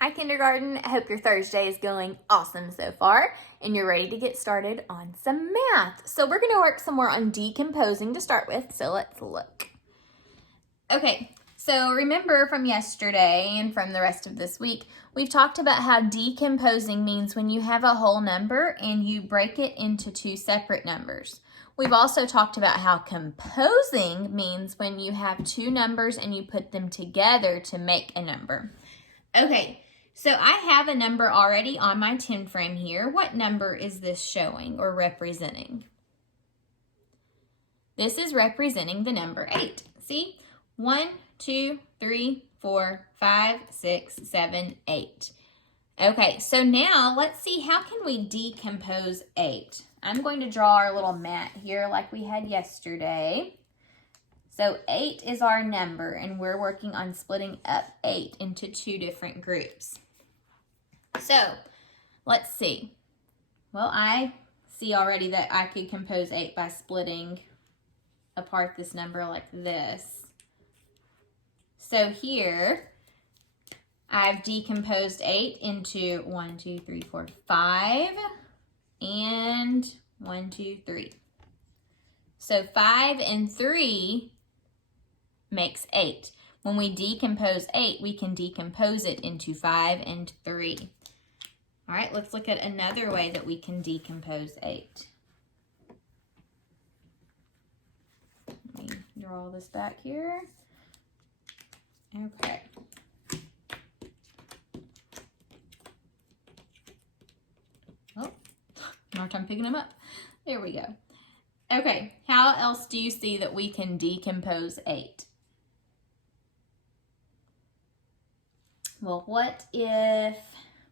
Hi kindergarten, I hope your Thursday is going awesome so far and you're ready to get started on some math. So we're going to work some more on decomposing to start with, so let's look. Okay, so remember from yesterday and from the rest of this week, we've talked about how decomposing means when you have a whole number and you break it into two separate numbers. We've also talked about how composing means when you have two numbers and you put them together to make a number. Okay, so I have a number already on my 10 frame here. What number is this showing or representing? This is representing the number 8. See? 1, 2, 3, 4, 5, 6, 7, 8. Okay, so now let's see, how can we decompose 8? I'm going to draw our little mat here like we had yesterday. So 8 is our number, and we're working on splitting up 8 into two different groups. So let's see. Well, I see already that I could compose 8 by splitting apart this number like this. So here, I've decomposed 8 into 1, 2, 3, 4, 5, and 1, 2, 3. So 5 and 3 makes 8. When we decompose 8, we can decompose it into 5 and 3. All right, let's look at another way that we can decompose 8. Let me draw this back here. Okay. Oh, hard time picking them up. There we go. Okay, how else do you see that we can decompose 8? Well, what if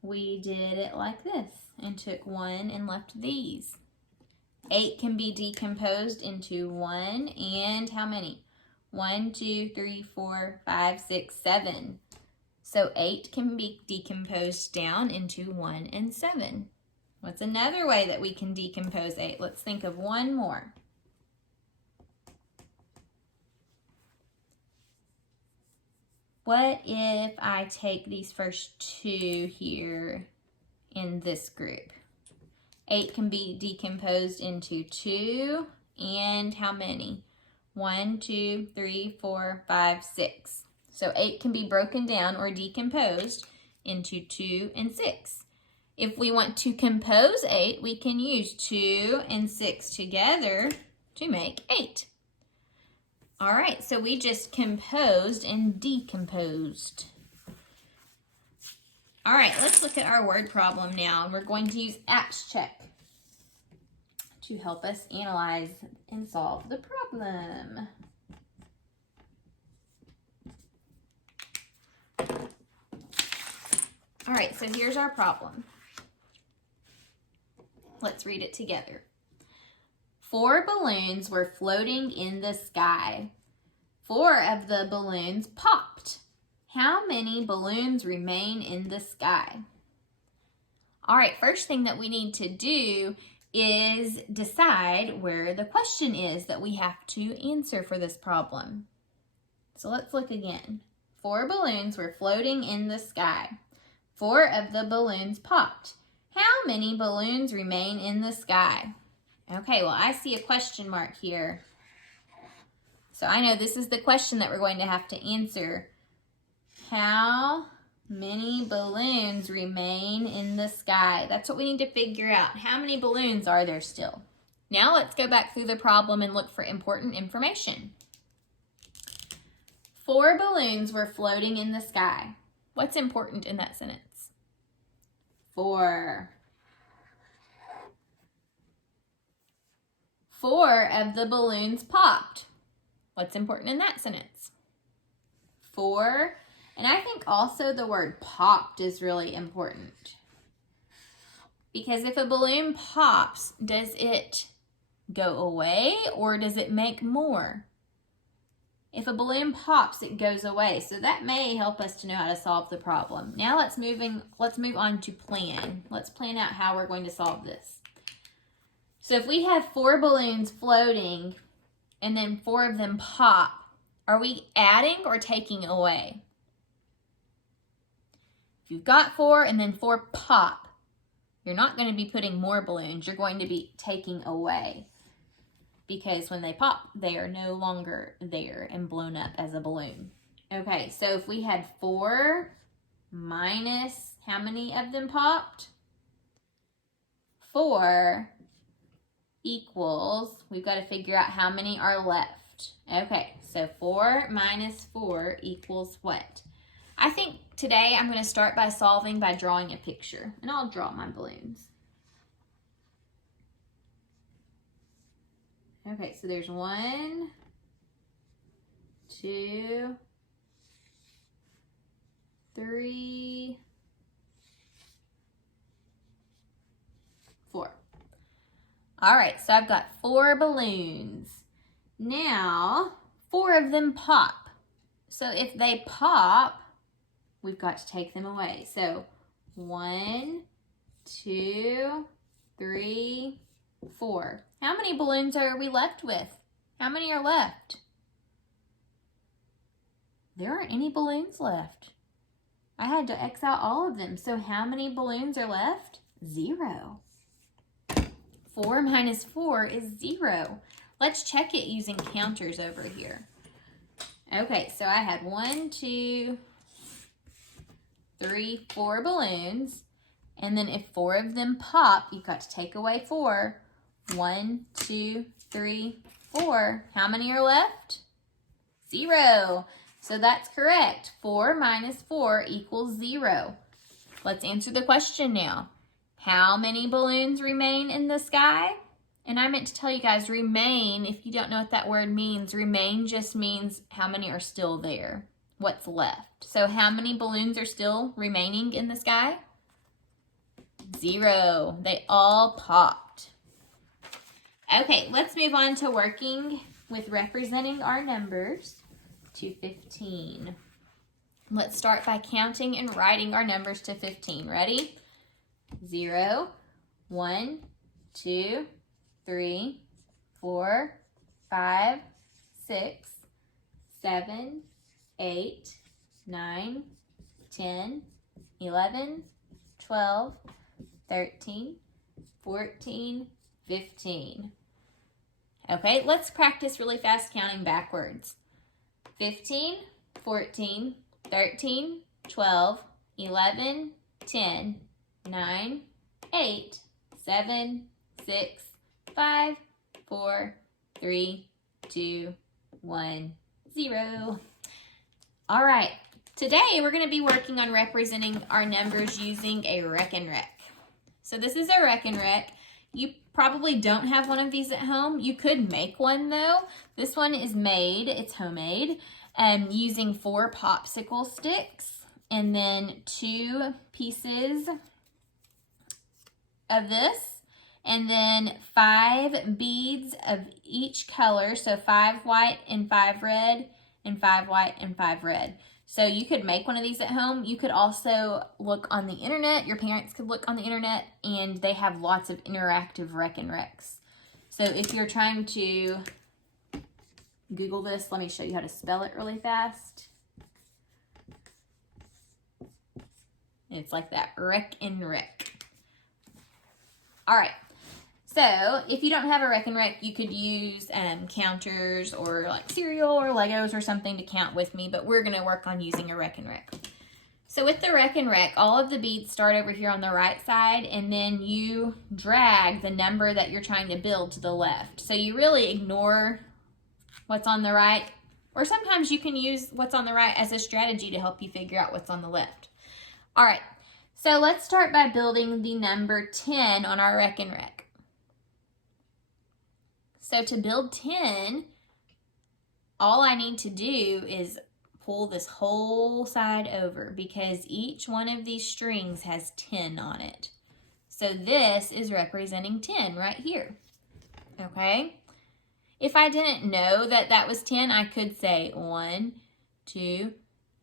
we did it like this and took 1 and left these? 8 can be decomposed into 1 and how many? 1, 2, 3, 4, 5, 6, 7. So 8 can be decomposed down into 1 and 7. What's another way that we can decompose 8? Let's think of one more. What if I take these first two here in this group? 8 can be decomposed into 2 and how many? 1, 2, 3, 4, 5, 6. So 8 can be broken down or decomposed into 2 and 6. If we want to compose 8, we can use 2 and 6 together to make 8. All right, so we just composed and decomposed. All right, let's look at our word problem now. And we're going to use apps check to help us analyze and solve the problem. All right, so here's our problem. Let's read it together. 4 balloons were floating in the sky. 4 of the balloons popped. How many balloons remain in the sky? All right, first thing that we need to do is decide where the question is that we have to answer for this problem. So let's look again. 4 balloons were floating in the sky. 4 of the balloons popped. How many balloons remain in the sky? Okay, well, I see a question mark here. So I know this is the question that we're going to have to answer. How many balloons remain in the sky? That's what we need to figure out. How many balloons are there still? Now let's go back through the problem and look for important information. 4 balloons were floating in the sky. What's important in that sentence? 4. 4 of the balloons popped. What's important in that sentence? 4. And I think also the word popped is really important. Because if a balloon pops, does it go away or does it make more? If a balloon pops, it goes away. So that may help us to know how to solve the problem. Now let's move on to plan. Let's plan out how we're going to solve this. So if we have 4 balloons floating and then 4 of them pop, are we adding or taking away? you've got 4 and then 4 pop, you're not going to be putting more balloons. You're going to be taking away, because when they pop, they are no longer there and blown up as a balloon. Okay, so if we had 4 minus, how many of them popped? 4 equals, we've got to figure out how many are left. Okay, so 4 minus 4 equals what? I think today I'm going to start by solving by drawing a picture, and I'll draw my balloons. Okay, so there's 1, 2, 3, 4. All right, so I've got 4 balloons. Now, 4 of them pop. So if they pop, we've got to take them away. So 1, 2, 3, 4. How many balloons are we left with? How many are left? There aren't any balloons left. I had to X out all of them. So how many balloons are left? 0. 4 minus 4 is 0. Let's check it using counters over here. Okay, so I had 1, 2, 3, 4 balloons. And then if 4 of them pop, you've got to take away 4. 1, 2, 3, 4. How many are left? 0. So that's correct. 4 minus 4 equals 0. Let's answer the question now. How many balloons remain in the sky? And I meant to tell you guys, remain, if you don't know what that word means, remain just means how many are still there, what's left. So how many balloons are still remaining in the sky? 0. They all popped. Okay, let's move on to working with representing our numbers to 15. Let's start by counting and writing our numbers to 15. Ready? 0, 1, 2, 3, 4, 5, 6, 7, 8, 9, 10, 11, 12, 13, 14, 15. Okay, let's practice really fast counting backwards. 15, 14, 13, 12, 11, 10, 9, 8, 7, 6, 5, 4, 3, 2, 1, 0. All right, today we're going to be working on representing our numbers using a Wreckin Wreck. So this is a Wreckin Wreck. You probably don't have one of these at home. You could make one though. This one is made, it's homemade, using 4 popsicle sticks and then 2 pieces of this, and then 5 beads of each color, so 5 white and 5 red, and 5 white and 5 red. So you could make one of these at home. You could also look on the internet. Your parents could look on the internet, and they have lots of interactive Wreckin Wrecks. So if you're trying to Google this, let me show you how to spell it really fast. It's like that, Wreckin Wreck. All right, so if you don't have a Wreckin Wreck, you could use counters or like cereal or Legos or something to count with me, but we're gonna work on using a Wreckin Wreck. So with the Wreckin Wreck, all of the beads start over here on the right side, and then you drag the number that you're trying to build to the left. So you really ignore what's on the right, or sometimes you can use what's on the right as a strategy to help you figure out what's on the left. All right, so let's start by building the number 10 on our Wreckin Wreck. So to build 10, all I need to do is pull this whole side over because each one of these strings has 10 on it. So this is representing 10 right here, okay? If I didn't know that that was 10, I could say 1, 2,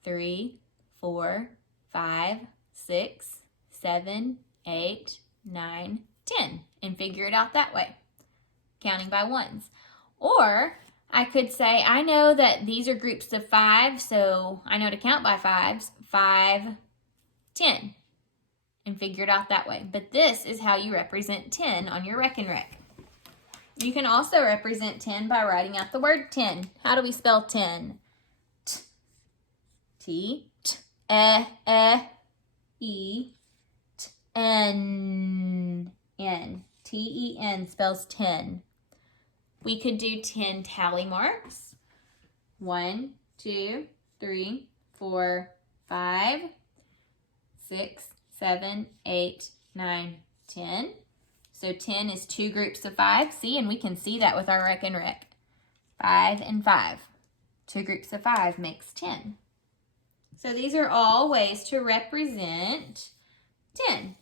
3, 4, 5, 6, 7, 8, 9, 10, and figure it out that way, counting by ones. Or I could say, I know that these are groups of 5, so I know to count by 5s. 5, 10 and figure it out that way. But this is how you represent 10 on your Wreckin Wreck. You can also represent 10 by writing out the word 10. How do we spell 10? T, T, E, T, N, N. T-E-N spells 10. We could do 10 tally marks. 1, 2, 3, 4, 5, 6, 7, 8, 9, 10. So 10 is 2 groups of 5. See, and we can see that with our Wreckin Wreck. 5 and 5. 2 groups of 5 makes 10. So these are all ways to represent 10.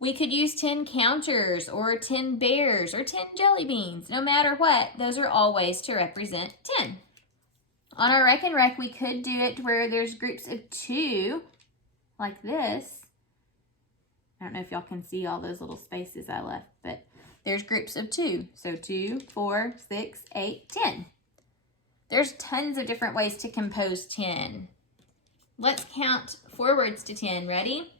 We could use 10 counters or 10 bears or 10 jelly beans. No matter what, those are all ways to represent 10. On our Wreckin Wreck, we could do it where there's groups of 2, like this. I don't know if y'all can see all those little spaces I left, but there's groups of 2. So 2, 4, 6, 8, 10. There's tons of different ways to compose 10. Let's count forwards to 10. Ready?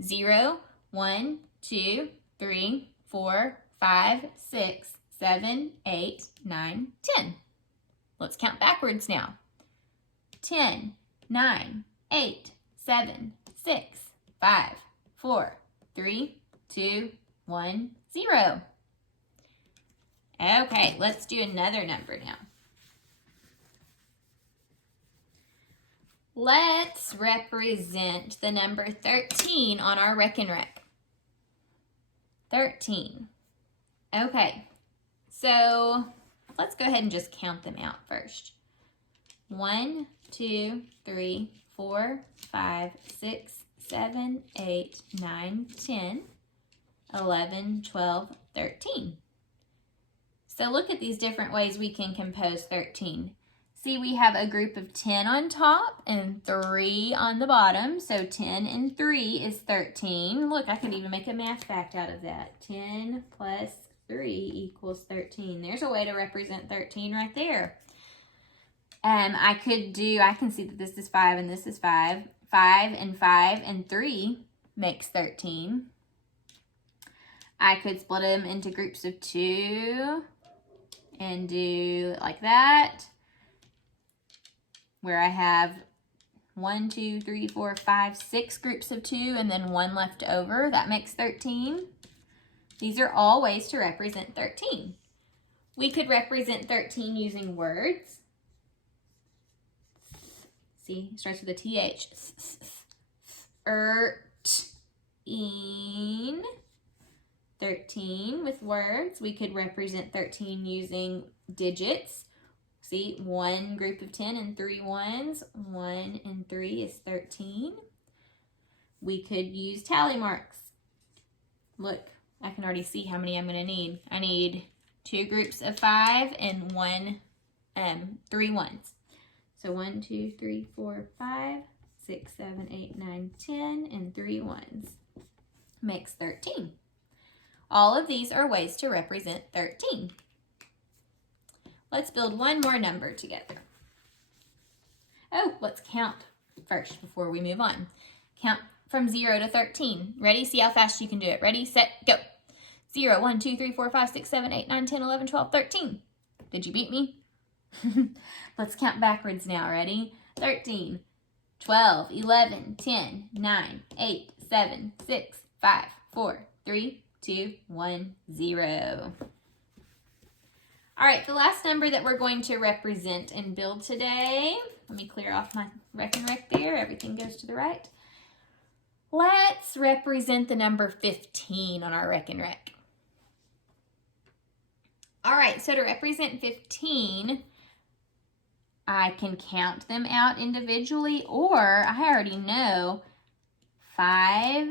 0, 1, 2, 3, 4, 5, 6, 7, 8, 9, 10. Let's count backwards now. 10, 9, 8, 7, 6, 5, 4, 3, 2, 1, 0. Okay, let's do another number now. Let's represent the number 13 on our Wreckin Wreck. 13. Okay, so let's go ahead and just count them out first. 1, 2, 3, 4, 5, 6, 7, 8, 9, 10, 11, 12, 13. So look at these different ways we can compose 13. See, we have a group of 10 on top and 3 on the bottom. So 10 and 3 is 13. Look, I could even make a math fact out of that. 10 plus 3 equals 13. There's a way to represent 13 right there. I can see that this is 5 and this is 5. 5 and 3 makes 13. I could split them into groups of 2 and do it like that, where I have 1, 2, 3, 4, 5, 6 groups of 2 and then 1 left over. That makes 13. These are all ways to represent 13. We could represent 13 using words. See, it starts with a TH. 13 with words. We could represent 13 using digits. See, 1 group of 10 and 3 ones. 1 and 3 is 13. We could use tally marks. Look, I can already see how many I'm going to need. I need 2 groups of 5 and 3 ones. So 1, 2, 3, 4, 5, 6, 7, 8, 9, 10, and 3 ones. Makes 13. All of these are ways to represent 13. Let's build one more number together. Oh, let's count first before we move on. Count from 0 to 13. Ready? See how fast you can do it. Ready, set, go. 0, 1, 2, 3, 4, 5, 6, 7, 8, 9, 10, 11, 12, 13. Did you beat me? Let's count backwards now. Ready? 13, 12, 11, 10, 9, 8, 7, 6, 5, 4, 3, 2, 1, 0. All right, the last number that we're going to represent and build today, let me clear off my Wreckin Wreck there. Everything goes to the right. Let's represent the number 15 on our Wreckin Wreck. All right, so to represent 15, I can count them out individually, or I already know 5,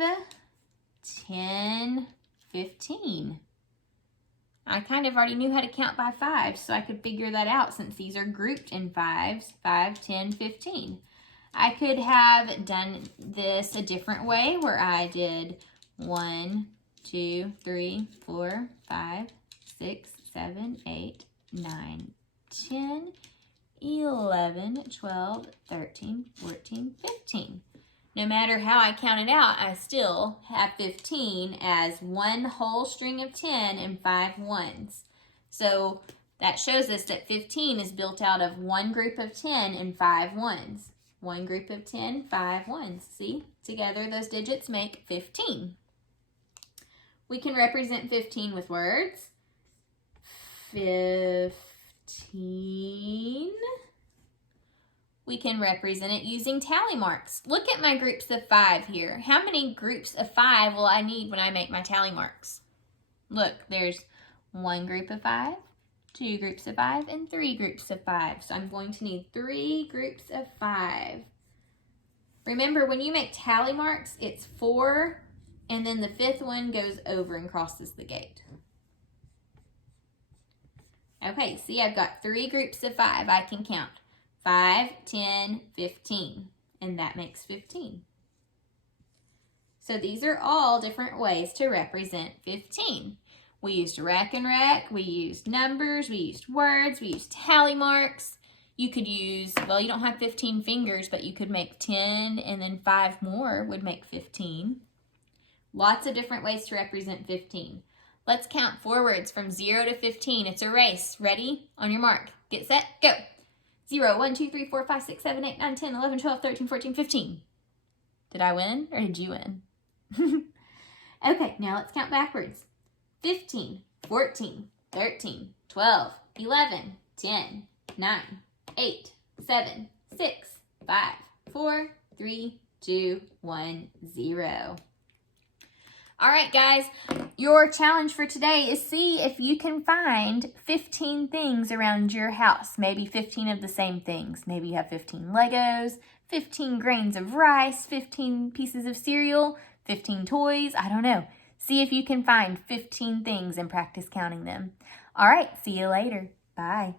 10, 15. I kind of already knew how to count by 5, so I could figure that out since these are grouped in 5s, 5, 10, 15. I could have done this a different way where I did 1, 2, 3, 4, 5, 6, 7, 8, 9, 10, 11, 12, 13, 14, 15. no matter how I count it out, I still have 15 as one whole string of 10 and 5 ones. So that shows us that 15 is built out of one group of 10 and 5 ones. One group of 10, 5 ones. See? Together those digits make 15. We can represent 15 with words. 15. We can represent it using tally marks. Look at my groups of 5 here. How many groups of 5 will I need when I make my tally marks? Look, there's one group of 5, 2 groups of 5, and 3 groups of 5. So I'm going to need 3 groups of 5. Remember, when you make tally marks, it's 4, and then the 5th one goes over and crosses the gate. Okay, see, I've got 3 groups of 5 I can count. 5, 10, 15, and that makes 15. So these are all different ways to represent 15. We used Wreckin Wreck, we used numbers, we used words, we used tally marks. You could use, well, you don't have 15 fingers, but you could make 10 and then 5 more would make 15. Lots of different ways to represent 15. Let's count forwards from 0 to 15. It's a race. Ready? On your mark. Get set, go. 0, 1, 2, 3, 4, 5, 6, 7, 8, 9, 10, 11, 12, 13, 14, 15. Did I win or did you win? Okay, now let's count backwards. 15, 14, 13, 12, 11, 10, 9, 8, 7, 6, 5, 4, 3, 2, 1, 0. All right, guys, your challenge for today is see if you can find 15 things around your house. Maybe 15 of the same things. Maybe you have 15 Legos, 15 grains of rice, 15 pieces of cereal, 15 toys. I don't know. See if you can find 15 things and practice counting them. All right, see you later. Bye.